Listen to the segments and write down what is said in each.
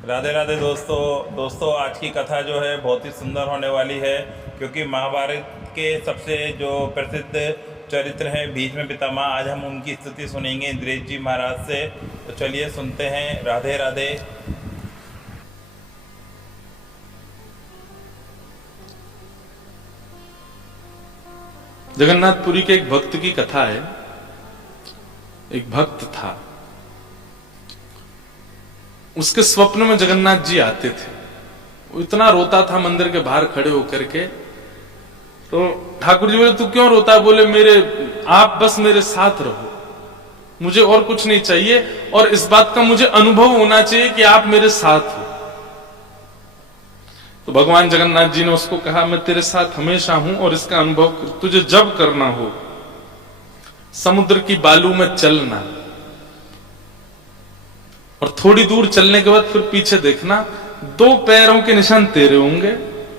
राधे राधे दोस्तों आज की कथा जो है बहुत ही सुंदर होने वाली है, क्योंकि महाभारत के सबसे जो प्रसिद्ध चरित्र हैं भीष्म पितामह, आज हम उनकी स्तुति सुनेंगे इंद्रेश जी महाराज से। तो चलिए सुनते हैं। राधे राधे। जगन्नाथपुरी के एक भक्त की कथा है। एक भक्त था, उसके स्वप्न में जगन्नाथ जी आते थे। वो इतना रोता था मंदिर के बाहर खड़े होकर के। तो ठाकुर जी बोले, तू क्यों रोता है? बोले, आप बस मेरे साथ रहो, मुझे और कुछ नहीं चाहिए, और इस बात का मुझे अनुभव होना चाहिए कि आप मेरे साथ हो। तो भगवान जगन्नाथ जी ने उसको कहा, मैं तेरे साथ हमेशा हूं, और इसका अनुभव तुझे जब करना हो समुद्र की बालू में चलना, और थोड़ी दूर चलने के बाद फिर पीछे देखना, 2 पैरों के निशान तेरे होंगे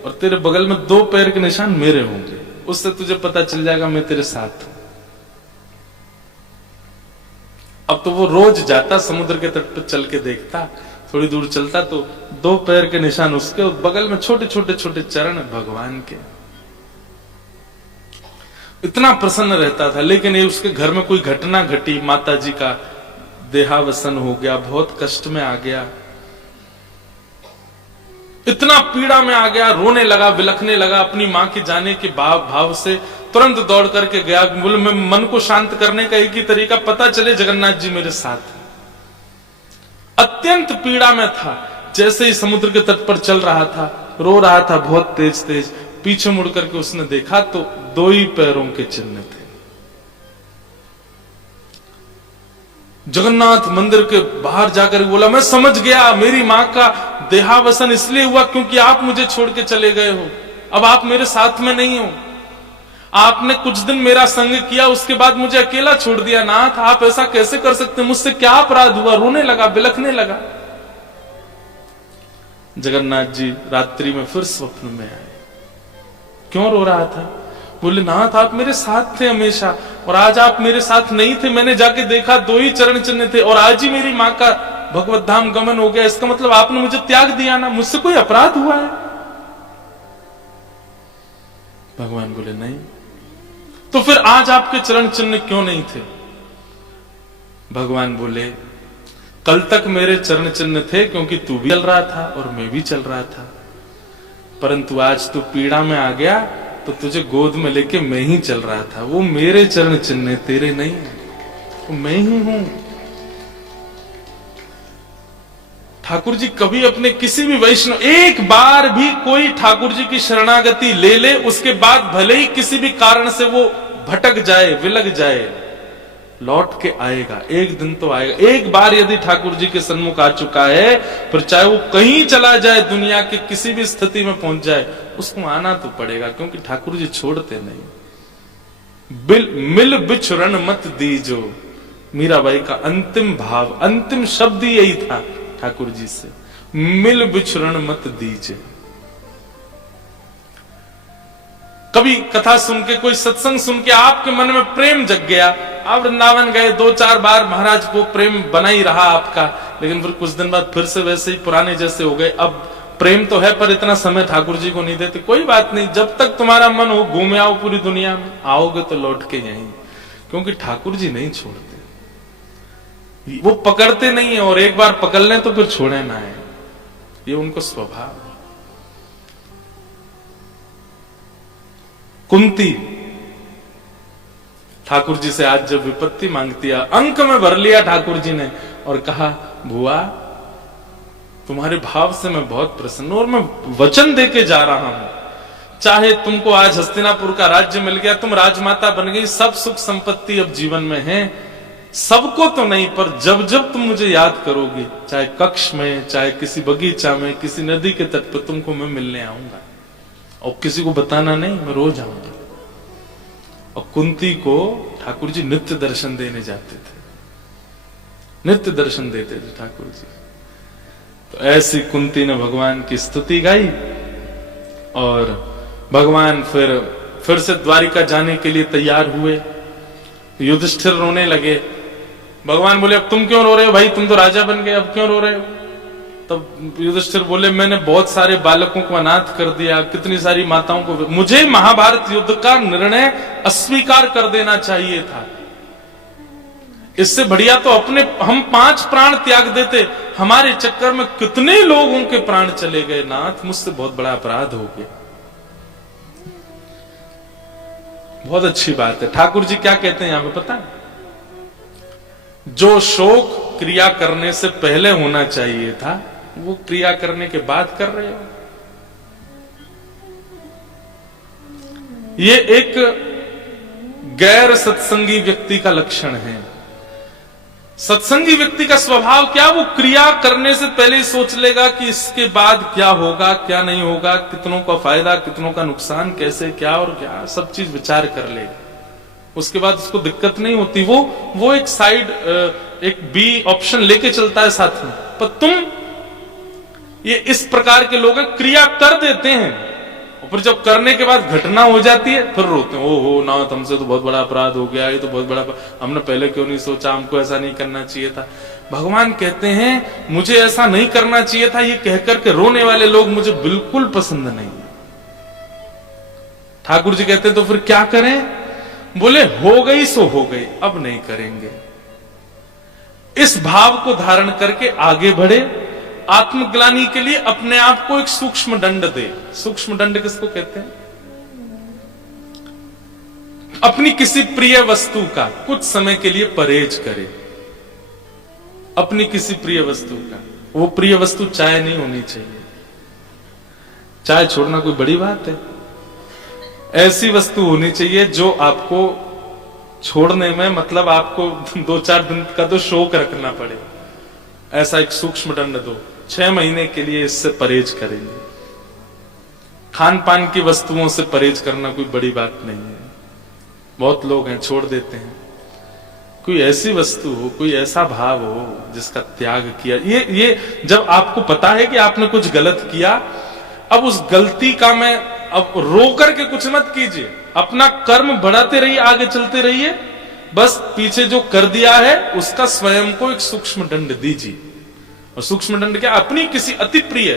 और तेरे बगल में 2 पैर के निशान मेरे होंगे। उससे तुझे पता चल जाएगा मैं तेरे साथ हूं। अब तो वो रोज जाता, समुद्र के तट पर चल के देखता, थोड़ी दूर चलता तो 2 पैर के निशान उसके और बगल में छोटे छोटे चरण भगवान के। इतना प्रसन्न रहता था। लेकिन ये उसके घर में कोई घटना घटी, माता जी का देहावसन हो गया, बहुत कष्ट में आ गया, इतना पीड़ा में आ गया, रोने लगा, बिलखने लगा। अपनी मां के जाने के भाव से तुरंत दौड़ करके गया। बोले, मैं मन को शांत करने का एक ही तरीका, पता चले जगन्नाथ जी मेरे साथ हैं। अत्यंत पीड़ा में था। जैसे ही समुद्र के तट पर चल रहा था, रो रहा था बहुत तेज तेज। पीछे मुड़ करके उसने देखा तो 2 ही पैरों के चिन्ह थे। जगन्नाथ मंदिर के बाहर जाकर बोला, मैं समझ गया, मेरी मां का देहावसन इसलिए हुआ क्योंकि आप मुझे छोड़ के चले गए हो। अब आप मेरे साथ में नहीं हो। आपने कुछ दिन मेरा संग किया, उसके बाद मुझे अकेला छोड़ दिया। नाथ, आप ऐसा कैसे कर सकते? मुझसे क्या अपराध हुआ? रोने लगा, बिलखने लगा। जगन्नाथ जी रात्रि में फिर स्वप्न में आए। क्यों रो रहा था? बोले, नाथ, आप मेरे साथ थे हमेशा, और आज आप मेरे साथ नहीं थे। मैंने जाके देखा 2 ही चरण चिन्ह थे, और आज ही मेरी मां का भगवत धाम गमन हो गया। इसका मतलब आपने मुझे त्याग दिया ना? मुझसे कोई अपराध हुआ है? भगवान बोले, नहीं। तो फिर आज आपके चरण चिन्ह क्यों नहीं थे? भगवान बोले, कल तक मेरे चरण चिन्ह थे क्योंकि तू भी चल रहा था और मैं भी चल रहा था, परंतु आज तू पीड़ा में आ गया तो तुझे गोद में लेके मैं ही चल रहा था। वो मेरे चरण चिन्ह, तेरे नहीं, वो मैं ही हूं। ठाकुर जी कभी अपने किसी भी वैष्णव, एक बार भी कोई ठाकुर जी की शरणागति ले ले, उसके बाद भले ही किसी भी कारण से वो भटक जाए, विलग जाए, लौट के आएगा। एक दिन तो आएगा। एक बार यदि ठाकुर जी के सन्मुख आ चुका है, फिर चाहे वो कहीं चला जाए, दुनिया की किसी भी स्थिति में पहुंच जाए, उसको आना तो पड़ेगा, क्योंकि ठाकुर जी छोड़ते नहीं। मिल बिछुरन मत दीजो, मीराबाई का अंतिम भाव, अंतिम शब्द ही यही था ठाकुर जी से, मिल बिछुरन मत दीजे। कभी कथा सुन के, कोई सत्संग सुन के आपके मन में प्रेम जग गया, आप वृंदावन गए 2-4 बार, महाराज वो प्रेम बना ही रहा आपका, लेकिन फिर कुछ दिन बाद फिर से वैसे ही पुराने जैसे हो गए। अब प्रेम तो है पर इतना समय ठाकुर जी को नहीं देते। कोई बात नहीं, जब तक तुम्हारा मन हो घूमे आओ पूरी दुनिया में, आओगे तो लौट के यहीं, क्योंकि ठाकुर जी नहीं छोड़ते, वो पकड़ते नहीं है, और एक बार पकड़ लें तो फिर छोड़े ना है, ये उनको स्वभाव है। कुंती ठाकुर जी से आज जब विपत्ति मांगती है, अंक में भर लिया ठाकुर जी ने और कहा, बुआ तुम्हारे भाव से मैं बहुत प्रसन्न हूं, और मैं वचन देके जा रहा हूं, चाहे तुमको आज हस्तिनापुर का राज्य मिल गया, तुम राजमाता बन गई, सब सुख संपत्ति अब जीवन में है, सबको तो नहीं, पर जब जब तुम मुझे याद करोगी, चाहे कक्ष में, चाहे किसी बगीचा में, किसी नदी के तट पर, तुमको मैं मिलने आऊंगा, और किसी को बताना नहीं, मैं रोज आऊंगा। और कुंती को ठाकुर जी नित्य दर्शन देने जाते थे, नित्य दर्शन देते थे ठाकुर जी। तो ऐसी कुंती ने भगवान की स्तुति गाई, और भगवान फिर से द्वारिका जाने के लिए तैयार हुए। युधिष्ठिर रोने लगे। भगवान बोले, अब तुम क्यों रो रहे हो भाई? तुम तो राजा बन गए, अब क्यों रो रहे हो? तब युधिष्ठिर बोले मैंने बहुत सारे बालकों को अनाथ कर दिया, कितनी सारी माताओं को, मुझे महाभारत युद्ध का निर्णय अस्वीकार कर देना चाहिए था। इससे बढ़िया तो अपने हम 5 प्राण त्याग देते, हमारे चक्कर में कितने लोगों के प्राण चले गए नाथ, मुझसे बहुत बड़ा अपराध हो गया। बहुत अच्छी बात है। ठाकुर जी क्या कहते हैं यहां पे पता है? जो शोक क्रिया करने से पहले होना चाहिए था वो क्रिया करने के बाद कर रहे हो। ये एक गैर सत्संगी व्यक्ति का लक्षण है। सत्संगी व्यक्ति का स्वभाव क्या, वो क्रिया करने से पहले ही सोच लेगा कि इसके बाद क्या होगा क्या नहीं होगा, कितनों का फायदा कितनों का नुकसान, कैसे क्या और क्या, सब चीज विचार कर लेगा। उसके बाद उसको दिक्कत नहीं होती। वो एक साइड एक बी ऑप्शन लेके चलता है साथ में। पर तुम ये इस प्रकार के लोग क्रिया कर देते हैं और फिर जब करने के बाद घटना हो जाती है फिर रोते हैं, ओहो नाथ हमसे तो बहुत बड़ा अपराध हो गया, ये तो बहुत बड़ा, हमने पहले क्यों नहीं सोचा, हमको ऐसा नहीं करना चाहिए था। भगवान कहते हैं मुझे ऐसा नहीं करना चाहिए था, ये कहकर के रोने वाले लोग मुझे बिल्कुल पसंद नहीं। ठाकुर जी कहते हैं तो फिर क्या करें? बोले हो गई सो हो गई, अब नहीं करेंगे। इस भाव को धारण करके आगे बढ़े। आत्मग्लानि के लिए अपने आप को एक सूक्ष्म दंड दे। सूक्ष्म दंड किसको कहते हैं? अपनी किसी प्रिय वस्तु का कुछ समय के लिए परहेज करे। अपनी किसी प्रिय वस्तु का, वो प्रिय वस्तु चाय नहीं होनी चाहिए। चाय छोड़ना कोई बड़ी बात है? ऐसी वस्तु होनी चाहिए जो आपको छोड़ने में मतलब आपको 2-4 दिन का तो शोक रखना पड़े। ऐसा एक सूक्ष्म दंड दो, 6 महीने के लिए इससे परहेज करेंगे। खान पान की वस्तुओं से परहेज करना कोई बड़ी बात नहीं है। बहुत लोग हैं छोड़ देते हैं। कोई ऐसी वस्तु हो, कोई ऐसा भाव हो जिसका त्याग किया। ये जब आपको पता है कि आपने कुछ गलत किया, अब उस गलती का मैं अब रो करके कुछ मत कीजिए, अपना कर्म बढ़ाते रहिए, आगे चलते रहिए। बस पीछे जो कर दिया है उसका स्वयं को एक सूक्ष्म दंड दीजिए। और सूक्ष्म दंड क्या? अपनी किसी अति प्रिय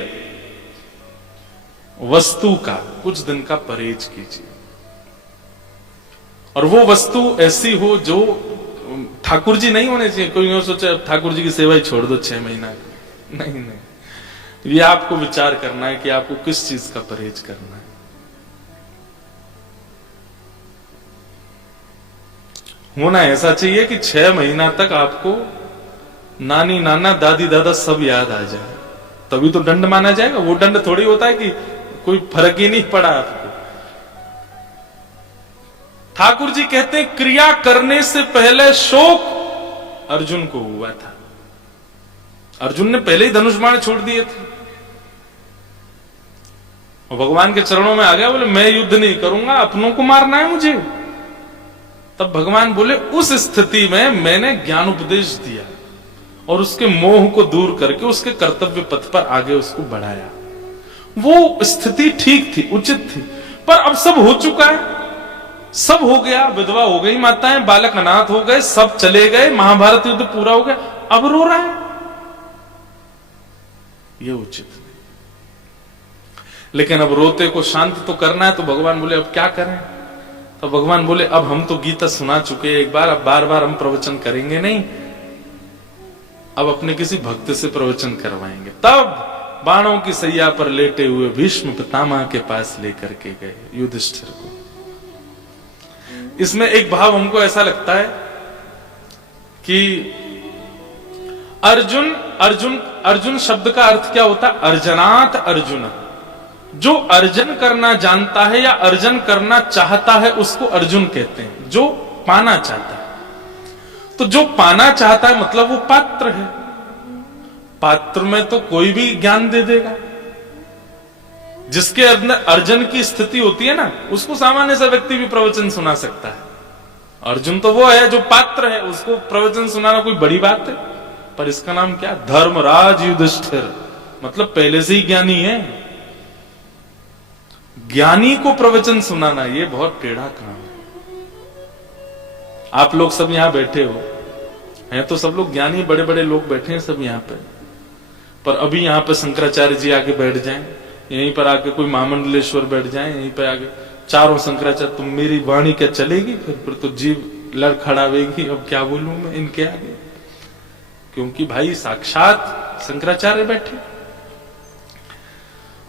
वस्तु का कुछ दिन का परहेज कीजिए। और वो वस्तु ऐसी हो जो ठाकुर जी नहीं होने चाहिए। कोई नहीं सोचे ठाकुर जी की सेवा ही छोड़ दो 6 महीना। नहीं, ये आपको विचार करना है कि आपको किस चीज का परहेज करना है। होना ऐसा चाहिए कि 6 महीना तक आपको नानी नाना दादी दादा सब याद आ जाए, तभी तो दंड माना जाएगा। वो दंड थोड़ी होता है कि कोई फर्क ही नहीं पड़ा आपको। ठाकुर जी कहते हैं क्रिया करने से पहले शोक अर्जुन को हुआ था। अर्जुन ने पहले ही धनुष बाण छोड़ दिए थे और भगवान के चरणों में आ गया, बोले मैं युद्ध नहीं करूंगा, अपनों को मारना है मुझे। तब भगवान बोले उस स्थिति में मैंने ज्ञान उपदेश दिया और उसके मोह को दूर करके उसके कर्तव्य पथ पर आगे उसको बढ़ाया। वो स्थिति ठीक थी, उचित थी। पर अब सब हो चुका है, सब हो गया, विधवा हो गई माताएं, बालक अनाथ हो गए, सब चले गए, महाभारत युद्ध पूरा हो गया, अब रो रहा है, ये उचित नहीं। लेकिन अब रोते को शांत तो करना है, तो भगवान बोले अब क्या करें? तो भगवान बोले अब हम तो गीता सुना चुके एक बार, अब बार बार हम प्रवचन करेंगे नहीं, अब अपने किसी भक्त से प्रवचन करवाएंगे। तब बाणों की सैया पर लेटे हुए भीष्म पितामह के पास लेकर के गए युधिष्ठिर को। इसमें एक भाव हमको ऐसा लगता है कि अर्जुन अर्जुन अर्जुन शब्द का अर्थ क्या होता है? अर्जनात अर्जुन। जो अर्जन करना जानता है या अर्जन करना चाहता है उसको अर्जुन कहते हैं, जो पाना चाहता है। तो जो पाना चाहता है मतलब वो पात्र है। पात्र में तो कोई भी ज्ञान दे देगा। जिसके अंदर अर्जन की स्थिति होती है ना, उसको सामान्य सा व्यक्ति भी प्रवचन सुना सकता है। अर्जुन तो वो है जो पात्र है, उसको प्रवचन सुनाना कोई बड़ी बात है। पर इसका नाम क्या? धर्मराज युधिष्ठिर, मतलब पहले से ही ज्ञानी है। ज्ञानी को प्रवचन सुनाना ये बहुत टेढ़ा काम है। आप लोग सब यहां बैठे हो, हैं तो सब लोग ज्ञानी, बड़े बड़े लोग बैठे हैं सब यहां पे। पर अभी यहाँ पे शंकराचार्य जी आके बैठ जाएं, यहीं पर आके कोई महामंडलेश्वर बैठ जाएं, यहीं पे आके चारों शंकराचार्य, तुम मेरी वाणी क्या चलेगी, फिर तो जीव लड़खड़ावेगी, अब क्या बोलूं मैं इनके आगे, क्योंकि भाई साक्षात शंकराचार्य बैठे।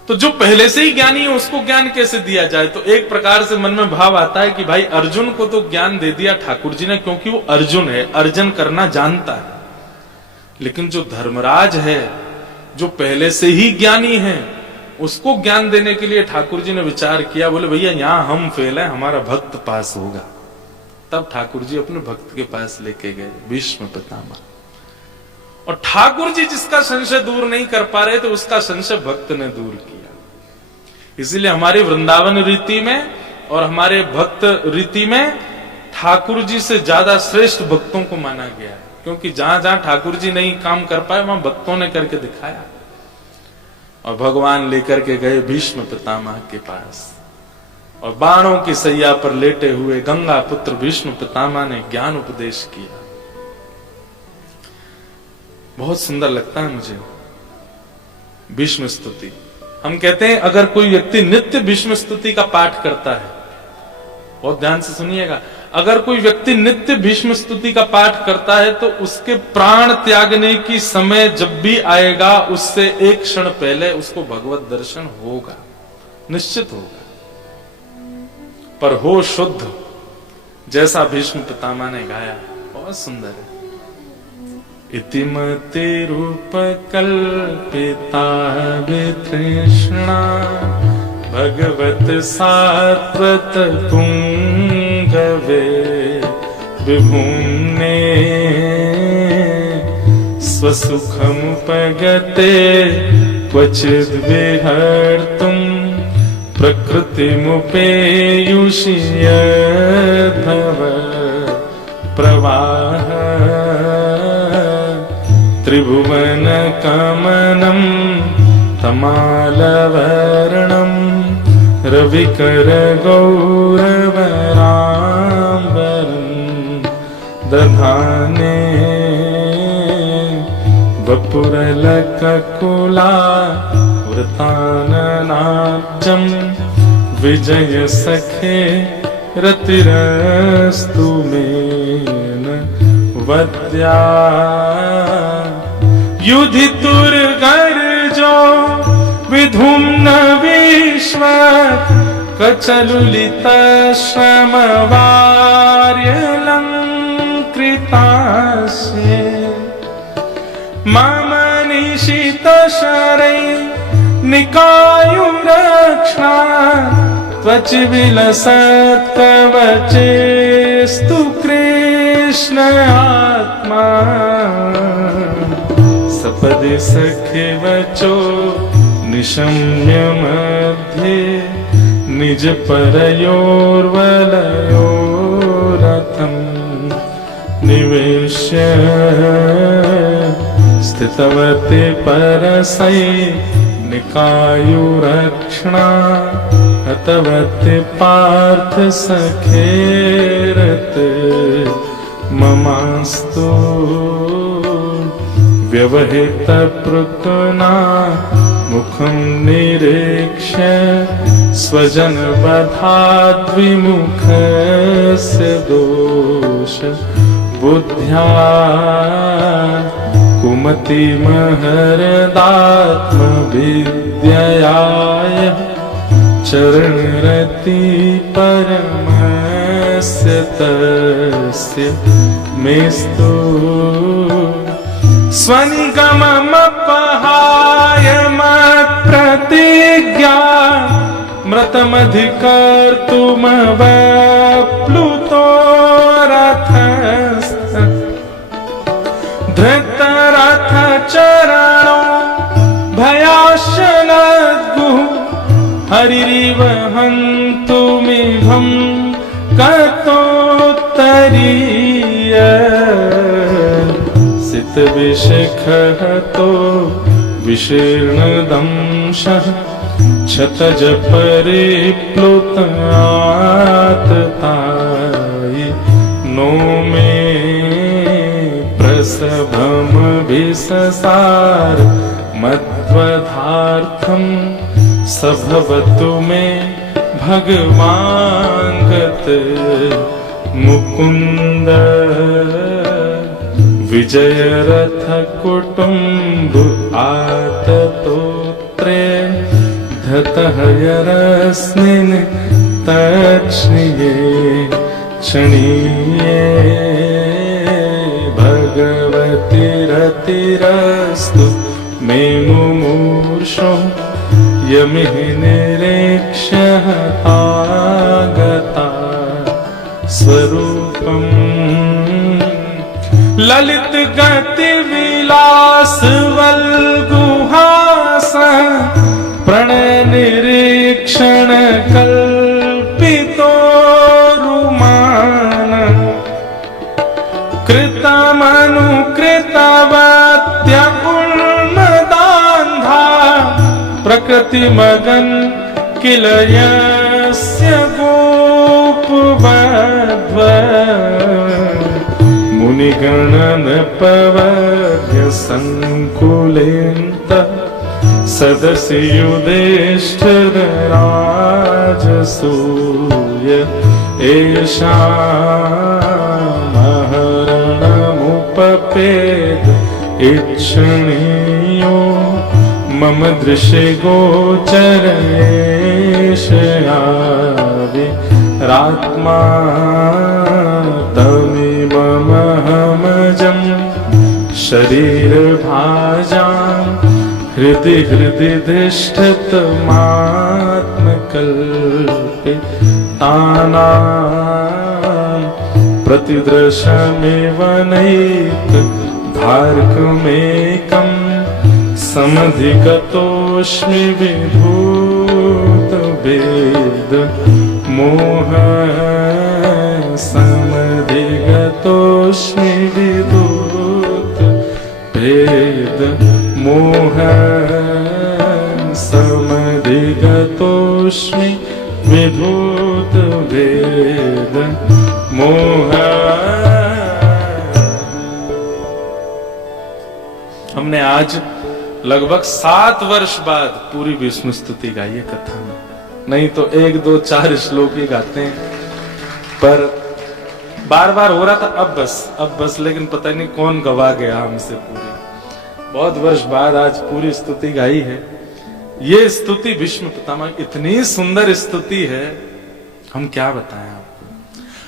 तो जो पहले से ही ज्ञानी है उसको ज्ञान कैसे दिया जाए? तो एक प्रकार से मन में भाव आता है कि भाई अर्जुन को तो ज्ञान दे दिया ठाकुर जी ने, क्योंकि वो अर्जुन है, अर्जन करना जानता है। लेकिन जो धर्मराज है, जो पहले से ही ज्ञानी है, उसको ज्ञान देने के लिए ठाकुर जी ने विचार किया, बोले भैया यहां हम फेल है, हमारा भक्त पास होगा। तब ठाकुर जी अपने भक्त के पास लेके गए, भीष्म पितामह। और ठाकुर जी जिसका संशय दूर नहीं कर पा रहे थे, उसका संशय भक्त ने दूर किया। इसीलिए हमारी वृंदावन रीति में और हमारे भक्त रीति में ठाकुर जी से ज्यादा श्रेष्ठ भक्तों को माना गया है, क्योंकि जहां जहां ठाकुर जी नहीं काम कर पाए वहां भक्तों ने करके दिखाया। और भगवान लेकर के गए भीष्म पितामह के पास, और बाणों की सैया पर लेटे हुए गंगा पुत्र भीष्म पितामह ने ज्ञान उपदेश किया। बहुत सुंदर लगता है मुझे भीष्म स्तुति। हम कहते हैं अगर कोई व्यक्ति नित्य भीष्म स्तुति का पाठ करता है, बहुत ध्यान से सुनिएगा, अगर कोई व्यक्ति नित्य भीष्म स्तुति का पाठ करता है तो उसके प्राण त्यागने की समय जब भी आएगा, उससे एक क्षण पहले उसको भगवत दर्शन होगा, निश्चित होगा। पर हो शुद्ध, जैसा भीष्म पितामह ने गाया, बहुत सुंदर है। इतिमते रूप कल्पिता वितृष्णा भगवत सात्वत पुंगवे विभुम्ने स्वसुखमुपगते क्वचिद् विहर्तुं प्रकृतिमुपेयुषि यद्भव प्रवाह त्रिभुवन कमनं तमालवर्णं रविकर गौरवराम्बरं दधाने वपुरलककुला वृताननाब्जं विजय सखे रतिरस्तु मेन वद्या युधितुर्गर्जो विधुम्न विश्व कचलुलित श्रमवार्यलंकृतास्ये मम निशित शरै निकायुरक्ष्णा त्वच विलसत्कवचेस्तु कृष्ण आत्मा सपदि सखे वचो निशम्य मध्ये निज परयोर्वलयोरथं निवेश्य स्थितवते परसै निकायुरक्ष्णा हतवते पार्थ सखेरत ममास्तु व्यवहित पृतना मुखं निरीक्ष्य स्वजन वधाद्विमुखस्य दोष बुद्ध्या कुमतिमहरदात्मविद्ययाय चरणरति परमस्य तस्य मेस्तु स्वनिगममपहाय मत्प्रतिज्ञा मृतमधिकर्तुमवप्लुतो रथस्थ धृतरथचरणो भयाशनद्गुः हरिरिव हन्तुमिभं कतोत्तरीय सितविशिखतो विशीर्णदंशः क्षतज परिप्लुताततायि नो मे प्रसभमभिससार मध्वधार्थम सभवतु मे भगवान गत मुकुंद विजय रथ कुटुंब आततोत्रे धतहयरस्मिन् तक्ष्णिये क्षणीये भगवति रतिरस्तु मे मुमूर्षो यमिः निरीक्ष्य आगता स्वरूपम् ललित गति विलास वल्गुहास प्रणय निरीक्षण कल्पितो रुमान कृतमनुकृतवत्य उन्मदान्धा प्रकृति मगन किल यस्य गोपवध्व मुनिगणन पवग्य संकुलेन्त सदसि युधिष्ठिर राजसूय एषामहरणमुपपेद इच्छणीयो मम दृशे गोचरेशयावि रात्मा तमिमहमजं शरीरभाजां हृदि हृदि धिष्ठितमात्मकल्पितानां प्रतिदृशमिव नैक धार्कमेकं समधिगतोऽस्मि विभूतभेद मोह समधिगतोऽस्मि विभूतभेद मोह समधिगतोऽस्मि विभूतभेद मोह। हमने आज लगभग 7 वर्ष बाद पूरी विष्णु स्तुति गाई है कथा में, नहीं तो 1 2 4 श्लोक ही गाते हैं, पर बार बार हो रहा था अब बस लेकिन पता नहीं कौन गवा गया हमसे पूरी। बहुत वर्ष बाद आज पूरी स्तुति गाई है। ये स्तुति भीष्म पितामह इतनी सुंदर स्तुति है, हम क्या बताएं आपको।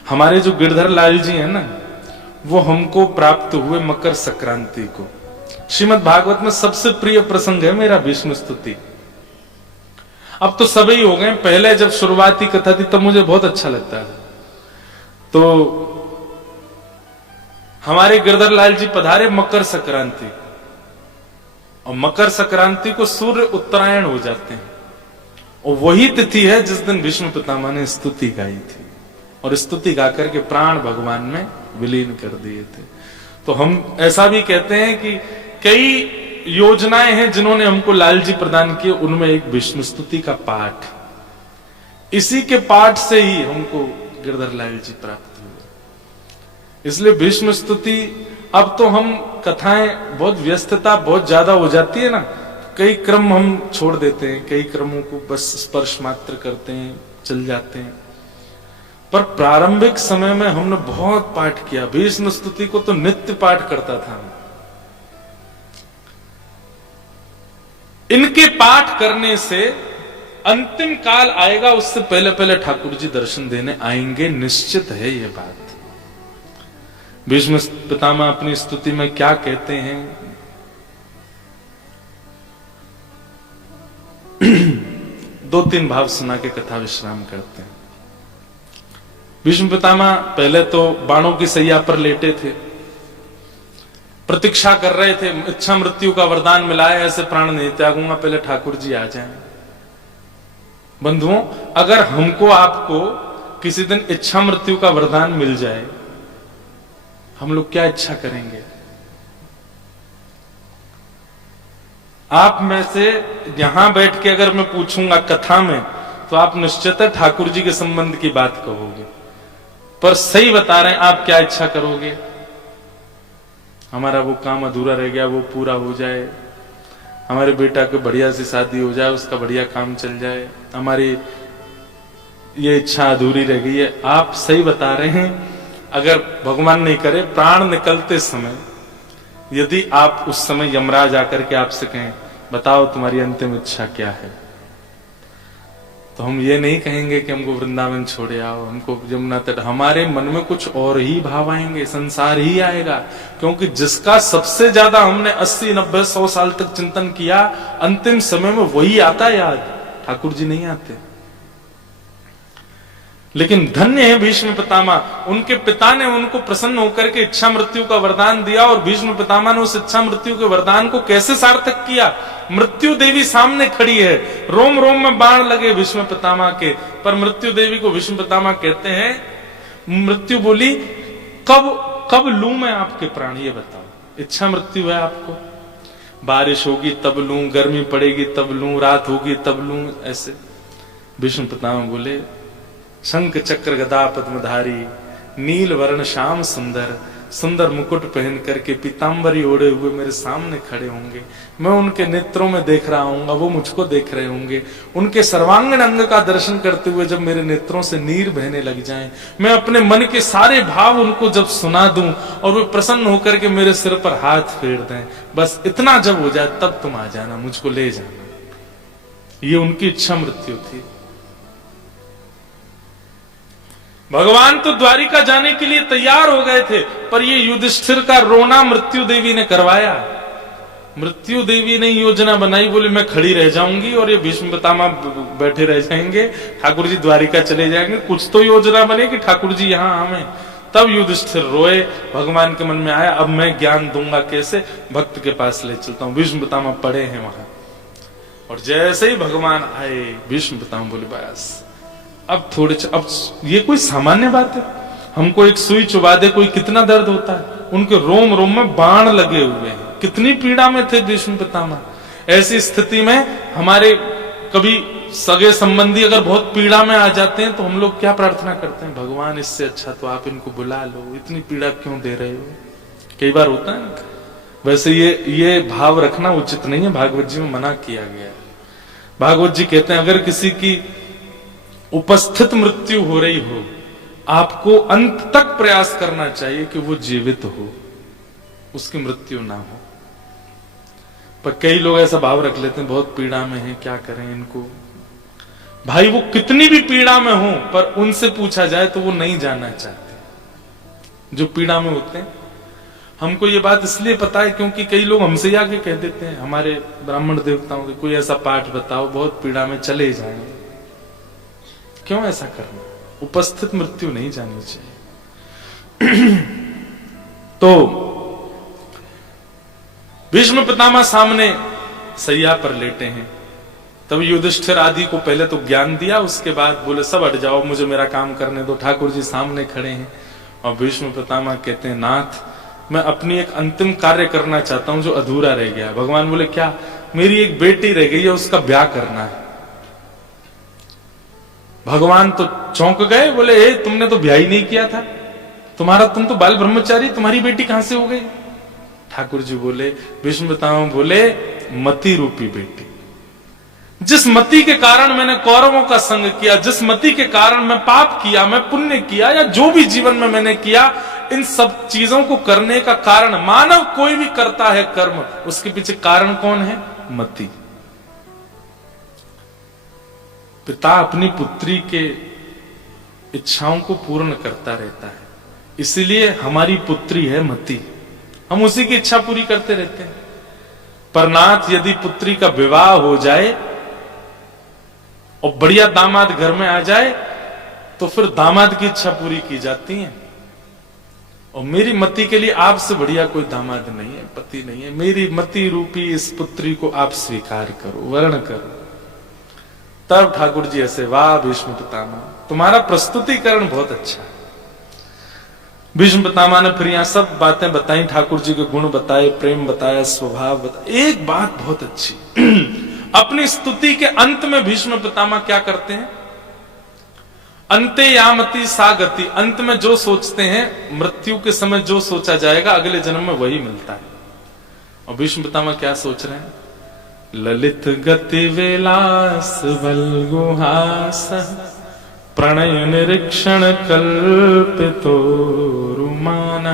हमारे जो गिरधर लाल जी हैं ना, वो हमको प्राप्त हुए मकर संक्रांति को। श्रीमद् भागवत में सबसे प्रिय प्रसंग है मेरा भीष्म स्तुति। अब तो सभी हो गए, पहले जब शुरुआती कथा थी तब मुझे बहुत अच्छा लगता है। तो हमारे गिरधर लाल जी पधारे मकर संक्रांति, और मकर संक्रांति को सूर्य उत्तरायण हो जाते हैं, और वही तिथि है जिस दिन भीष्म पितामह ने स्तुति गाई थी, और स्तुति गाकर के प्राण भगवान में विलीन कर दिए थे। तो हम ऐसा भी कहते हैं कि कई योजनाएं हैं जिन्होंने हमको लाल जी प्रदान किए, उनमें एक विष्णु स्तुति का पाठ, इसी के पाठ से ही हमको गिरधर लाल जी प्राप्त हुए। इसलिए भीष्म स्तुति, अब तो हम कथाएं बहुत व्यस्तता बहुत ज्यादा हो जाती है ना, कई क्रम हम छोड़ देते हैं, कई क्रमों को बस स्पर्श मात्र करते हैं, चल जाते हैं। पर प्रारंभिक समय में हमने बहुत पाठ किया, भीष्म स्तुति को तो नित्य पाठ करता था। इनके पाठ करने से अंतिम काल आएगा, उससे पहले पहले ठाकुर जी दर्शन देने आएंगे, निश्चित है ये बात। भीष्म पितामह अपनी स्तुति में क्या कहते हैं? 2-3 भाव सुना के कथा विश्राम करते हैं। भीष्म पितामह पहले तो बाणों की सैया पर लेटे थे, प्रतीक्षा कर रहे थे, इच्छा मृत्यु का वरदान मिला है, ऐसे प्राण नहीं त्यागूंगा, पहले ठाकुर जी आ जाएं। बंधुओं, अगर हमको आपको किसी दिन इच्छा मृत्यु का वरदान मिल जाए, हम लोग क्या इच्छा करेंगे? आप में से यहां बैठ के अगर मैं पूछूंगा कथा में, तो आप निश्चित ठाकुर जी के संबंध की बात कहोगे, पर सही बता रहे हैं, आप क्या इच्छा करोगे? हमारा वो काम अधूरा रह गया, वो पूरा हो जाए, हमारे बेटा की बढ़िया सी शादी हो जाए, उसका बढ़िया काम चल जाए, हमारी ये इच्छा अधूरी रह गई है। आप सही बता रहे हैं, अगर भगवान नहीं करे प्राण निकलते समय यदि आप उस समय यमराज आकर के आपसे कहें बताओ तुम्हारी अंतिम इच्छा क्या है, तो हम ये नहीं कहेंगे कि हमको वृंदावन छोड़े आओ, हमको यमुना तट, हमारे मन में कुछ और ही भाव आएंगे, संसार ही आएगा। क्योंकि जिसका सबसे ज्यादा हमने 80, 90, 100 साल तक चिंतन किया, अंतिम समय में वही आता याद, ठाकुर जी नहीं आते। लेकिन धन्य है भीष्म पितामह, उनके पिता ने उनको प्रसन्न होकर के इच्छा मृत्यु का वरदान दिया, और भीष्म पितामह ने उस इच्छा मृत्यु के वरदान को कैसे सार्थक किया। मृत्यु देवी सामने खड़ी है, रोम रोम में बाण लगे भीष्म पितामह के, पर मृत्यु देवी को भीष्म पितामह कहते हैं, मृत्यु बोली कब लूं मैं आपके प्राण, ये बताओ, इच्छा मृत्यु है आपको, बारिश होगी तब लूं, गर्मी पड़ेगी तब लूं, रात होगी तब लूं, ऐसे। भीष्म पितामह बोले शंख चक्र गदा पद्मधारी, नील वर्ण श्याम सुंदर, सुंदर मुकुट पहन करके पीतांबरी ओढ़े हुए मेरे सामने खड़े होंगे, मैं उनके नेत्रों में देख रहा हूंगा, वो मुझको देख रहे होंगे, उनके सर्वांगीण अंग का दर्शन करते हुए जब मेरे नेत्रों से नीर बहने लग जाएं, मैं अपने मन के सारे भाव उनको जब सुना दूं और वे प्रसन्न होकर के मेरे सिर पर हाथ फेर दें, बस इतना जब हो जाए तब तुम आ जाना, मुझको ले जाना। ये उनकी इच्छा मृत्यु थी। भगवान तो द्वारिका जाने के लिए तैयार हो गए थे, पर ये युधिष्ठिर का रोना मृत्यु देवी ने करवाया। मृत्यु देवी ने योजना बनाई, बोले मैं खड़ी रह जाऊंगी और ये भीष्म पितामह बैठे रह जाएंगे, ठाकुर जी द्वारिका चले जाएंगे, कुछ तो योजना बने कि ठाकुर जी यहां आवे। तब युधिष्ठिर रोए, भगवान के मन में आया अब मैं ज्ञान दूंगा कैसे, भक्त के पास ले चलता हूं। भीष्म पितामह पड़े हैं वहां, और जैसे ही भगवान आए भीष्म पितामह बोले बस अब अब ये कोई सामान्य बात है, हमको एक सुई चुबा दे कोई कितना दर्द होता है, उनके रोम रोम में बाण लगे हुए हैं, कितनी पीड़ा में थे भीष्म पितामह। ऐसी स्थिति में हमारे कभी सगे संबंधी अगर बहुत पीड़ा में आ जाते हैं तो हम लोग क्या प्रार्थना करते हैं, भगवान इससे अच्छा तो आप इनको बुला लो, इतनी पीड़ा क्यों दे रहे हो। कई बार होता है। वैसे ये भाव रखना उचित नहीं है, भागवत जी में मना किया गया है। भागवत जी कहते हैं अगर किसी की उपस्थित मृत्यु हो रही हो, आपको अंत तक प्रयास करना चाहिए कि वो जीवित हो, उसकी मृत्यु ना हो। पर कई लोग ऐसा भाव रख लेते हैं बहुत पीड़ा में है, क्या करें इनको। भाई वो कितनी भी पीड़ा में हो, पर उनसे पूछा जाए तो वो नहीं जाना चाहते जो पीड़ा में होते हैं। हमको ये बात इसलिए पता है क्योंकि कई लोग हमसे आके कह देते हैं, हमारे ब्राह्मण देवताओं के कोई ऐसा पाठ बताओ बहुत पीड़ा में चले जाएंगे। क्यों ऐसा करना, उपस्थित मृत्यु नहीं जानी चाहिए। तो भीष्म पितामह सामने सैया पर लेटे हैं, तब युधिष्ठिर आदि को पहले तो ज्ञान दिया, उसके बाद बोले सब हट जाओ, मुझे मेरा काम करने दो। ठाकुर जी सामने खड़े हैं और भीष्म पितामह कहते हैं नाथ मैं अपनी एक अंतिम कार्य करना चाहता हूं जो अधूरा रह गया। भगवान बोले क्या, मेरी एक बेटी रह गई है, उसका ब्याह करना है। भगवान तो चौंक गए, बोले ए तुमने तो ब्याह ही नहीं किया था, तुम तो बाल ब्रह्मचारी, तुम्हारी बेटी कहां से हो गई। ठाकुर जी बोले, भीष्म पितामह बोले मति रूपी बेटी, जिस मति के कारण मैंने कौरवों का संग किया, जिस मति के कारण मैं पाप किया, मैं पुण्य किया, या जो भी जीवन में मैंने किया, इन सब चीजों को करने का कारण, मानव कोई भी करता है कर्म, उसके पीछे कारण कौन है, मति। पिता अपनी पुत्री के इच्छाओं को पूर्ण करता रहता है, इसलिए हमारी पुत्री है मति, हम उसी की इच्छा पूरी करते रहते हैं। पर नाथ यदि पुत्री का विवाह हो जाए और बढ़िया दामाद घर में आ जाए तो फिर दामाद की इच्छा पूरी की जाती है। और मेरी मति के लिए आपसे बढ़िया कोई दामाद नहीं है, पति नहीं है, मेरी मति रूपी इस पुत्री को आप स्वीकार करो, वर्ण करो। तब ठाकुर जी ऐसे, वाह भीष्म पितामह तुम्हारा प्रस्तुतिकरण बहुत अच्छा है। भीष्म पितामह ने फिर यहां सब बातें बताई, ठाकुर जी के गुण बताए, प्रेम बताया, स्वभाव बताया। एक बात बहुत अच्छी अपनी स्तुति के अंत में भीष्म पितामह क्या करते हैं, अंते यामति सा गति, अंत में जो सोचते हैं, मृत्यु के समय जो सोचा जाएगा अगले जन्म में वही मिलता है। और भीष्म पितामह क्या सोच रहे हैं, ललित गति विलास बल गुहास प्रणय निरीक्षण कल्पितो रुमान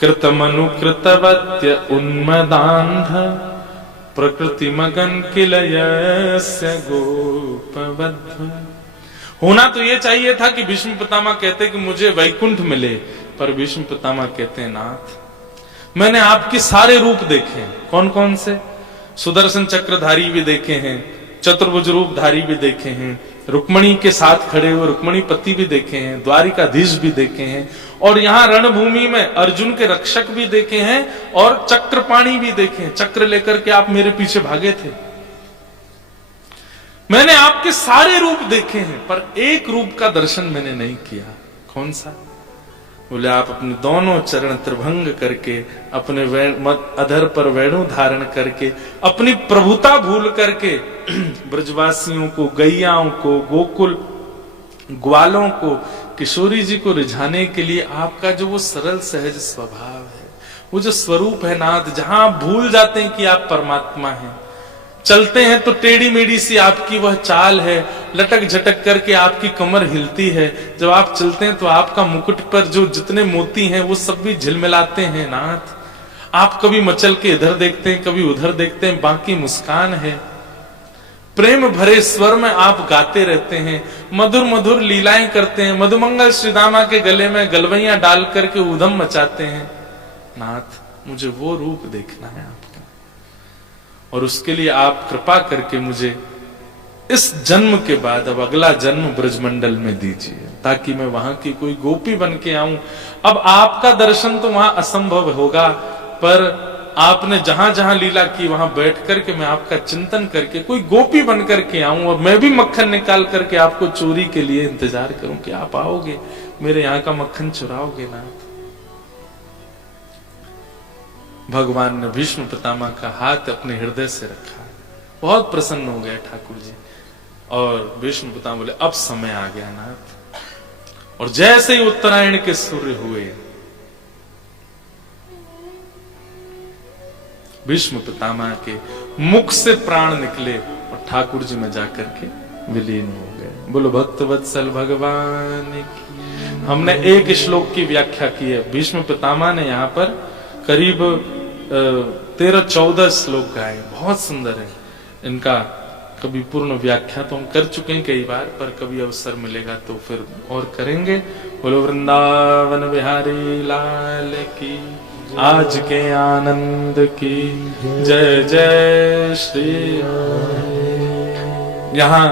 कृतमनुकृतवत्य उन्मदान्ध प्रकृति मगन किलयस्य गोपबद्ध। होना तो ये चाहिए था कि भीष्म पितामह कहते कि मुझे वैकुंठ मिले, पर भीष्म पितामह कहते नाथ मैंने आपके सारे रूप देखे। कौन कौन से? सुदर्शन चक्रधारी भी देखे हैं, चतुर्भुज रूपधारी भी देखे हैं, रुक्मणी के साथ खड़े हुए रुक्मणी पति भी देखे हैं, द्वारिकाधीश भी देखे हैं, और यहाँ रणभूमि में अर्जुन के रक्षक भी देखे हैं, और चक्रपाणी भी देखे हैं। चक्र लेकर के आप मेरे पीछे भागे थे। मैंने आपके सारे रूप देखे हैं, पर एक रूप का दर्शन मैंने नहीं किया। कौन सा? बोले आप अपने दोनों चरण त्रिभंग करके, अपने अधर पर वेणु धारण करके, अपनी प्रभुता भूल करके ब्रजवासियों को, गैयाओं को, गोकुल ग्वालों को, किशोरी जी को रिझाने के लिए आपका जो वो सरल सहज स्वभाव है, वो जो स्वरूप है नाथ, जहां आप भूल जाते हैं कि आप परमात्मा हैं। चलते हैं तो टेढ़ी मेढ़ी सी आपकी वह चाल है, लटक झटक करके आपकी कमर हिलती है। जब आप चलते हैं तो आपका मुकुट पर जो जितने मोती हैं वो सब भी झिलमिलाते हैं नाथ। आप कभी मचल के इधर देखते हैं, कभी उधर देखते हैं, बाकी मुस्कान है। प्रेम भरे स्वर में आप गाते रहते हैं, मधुर मधुर लीलाएं करते हैं, मधुमंगल श्रीदामा के गले में गलवैया डाल करके ऊधम मचाते हैं। नाथ मुझे वो रूप देखना है आपका, और उसके लिए आप कृपा करके मुझे इस जन्म के बाद अब अगला जन्म ब्रजमंडल में दीजिए, ताकि मैं वहां की कोई गोपी बन के आऊं। अब आपका दर्शन तो वहां असंभव होगा, पर आपने जहां जहां लीला की वहां बैठ करके मैं आपका चिंतन करके कोई गोपी बन करके आऊं, और मैं भी मक्खन निकाल करके आपको चोरी के लिए इंतजार करूं कि आप आओगे, मेरे यहाँ का मक्खन चुराओगे ना। भगवान ने भीष्म पितामह का हाथ अपने हृदय से रखा, बहुत प्रसन्न हो गए ठाकुर जी, और भीष्म पितामह बोले अब समय आ गया नाथ। और जैसे ही उत्तरायण के सूर्य हुए, भीष्म पितामह के मुख से प्राण निकले और ठाकुर जी में जाकर के विलीन हो गए। बोलो भक्त वत्सल भगवान की। हमने एक श्लोक की व्याख्या की है, भीष्म पितामह ने यहाँ पर करीब 13-14 श्लोक गाए, बहुत सुंदर है। इनका कभी पूर्ण व्याख्या तो हम कर चुके हैं कई बार, पर कभी अवसर मिलेगा तो फिर और करेंगे। बोलो वृंदावन बिहारी लाल की, आज के आनंद की जय जय श्री। यहाँ